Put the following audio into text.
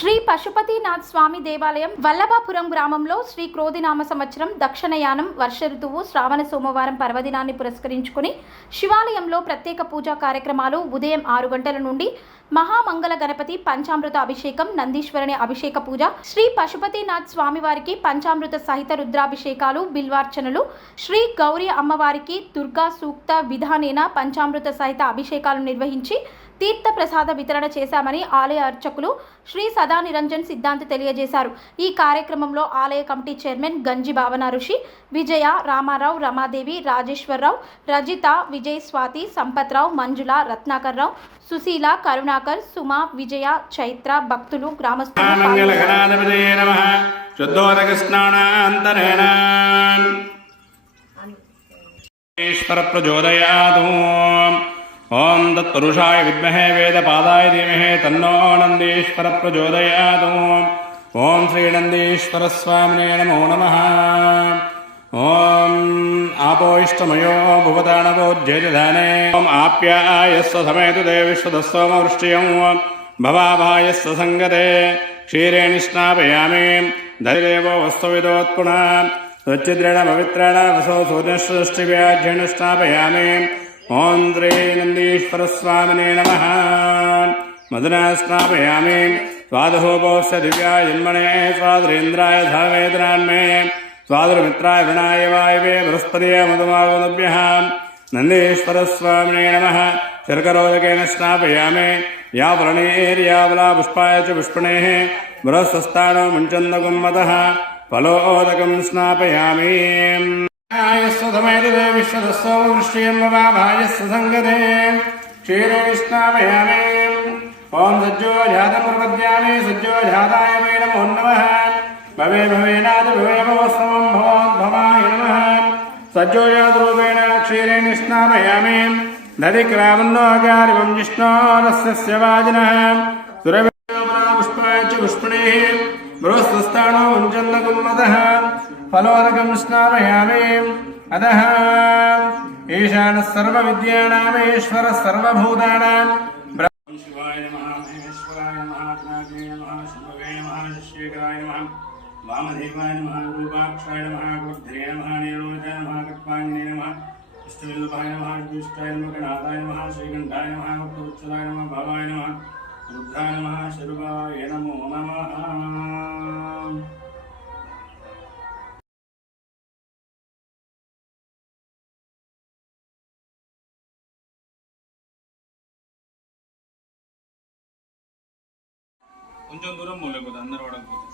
శ్రీ పశుపతినాథ్ స్వామి దేవాలయం వల్లభాపురం గ్రామంలో శ్రీ క్రోధినామ సంవత్సరం దక్షిణయానం వర్ష ఋతువు శ్రావణ సోమవారం పర్వదినాన్ని పురస్కరించుకుని శివాలయంలో ప్రత్యేక పూజా కార్యక్రమాలు ఉదయం 6 గంటల నుండి మహామంగళ గణపతి పంచామృత అభిషేకం, నందీశ్వరుని అభిషేక పూజ, శ్రీ పశుపతినాథ్ స్వామివారికి పంచామృత సహిత రుద్రాభిషేకాలు, బిల్వార్చనలు, శ్రీ గౌరీ అమ్మవారికి దుర్గా సూక్త విధానేన పంచామృత సహిత అభిషేకాలు నిర్వహించి తీర్థ ప్రసాద వితరణ చేశామని ఆలయ అర్చకులు శ్రీ సదా నిరంజన్ సిద్ధాంతి తెలియజేశారు. ఈ కార్యక్రమంలో ఆలయ కమిటీ చైర్మన్ గంజి భావన ఋషి, విజయ, రామారావు, రమాదేవి, రాజేశ్వరరావు, రజిత, విజయ్, స్వాతి, సంపత్రావు, మంజుల, రత్నాకర్రావు, సుశీల, కరుణాకర్, సుమ, విజయ, చైత్ర, భక్తులు, గ్రామస్తులు ओम तत्पुरुषाय विद्महे वेदपादाय धीमहि तन्नो नंदीश्वर प्रचोदयात्। ओम श्री नंदीश्वर स्वामिने नमो नमः। ओम आपोष्टमयो भुवतानवोज्जयधाने ओम आप्यायस्व समेतु देविश्वदस्वमवृष्ट्यं भवाभायस्व संगते क्षीरे निष्णापयामि धैर्यदेवो वस्तुविदोत्पुनः स्वच्छिद्रेण पवित्रेण वसो सूर्यश्रेष्ठव्याज्येन स्नापयामि। ओम श्री नंदीश्वर स्वामिने नमः। मदना स्नापयामि स्वादहोपोस्य दिव्या जन्मने स्वादरेन्द्राय धावेदनान्मे स्वादुर्मित्राय वृणाय वायवे बृहस्पतये मधुमागोदभ्यः नंदीश्वर स्वामिने नमः। शर्करोदकेन स्नापयामि यावरणीर्यावला पुष्पाय च पुष्पणेः बृहस्पस्तानो मुञ्चन्दकुम्मतः फलोदकं स्नापयामि। विश्वदस्वृष्टियंगते क्षीरे स्नापयामि। ओम सज्जो जातं प्रपद्यामि सज्जो जाताय वै नमो नमः। भवे भवेनाथ भवेमवस्तमं भवोद्भवाय नमः। सज्जो जातरूपेण क्षीरे स्नापयामि। दधिक्रामन्नोऽकारिवं जिष्णोरस्य वाजिनः सुरपुष्पाय च पुष्पणेः बृहस्पस्तानो मुञ्चन्दकुम्मतः फलोदकं स्नापयामि। अतः ईशानः सर्वविद्यानामीश्वरः सर्वभूतानां शिवाय नमः, महेश्वराय नमः, ज्ञाते नमः, शम्भवे नमः, शिष्येकराय नमः, वामदेवाय नमः, रूपाक्षाय नमः, क्रुद्धे नमः, नीरोजाय नमः, कट्वाङ्गिने नमः, इष्टविल्लभाय नमः, दुष्टाय नमः, गणाताय नमः, श्रीकण्ठाय नमः, भक्तवत्सलाय नमः, भवाय नमः, रुद्राय नमः, शर्वाय नमो नमः। కొంచెం దూరం పోలేకపోతే అందరూ పడకపోతే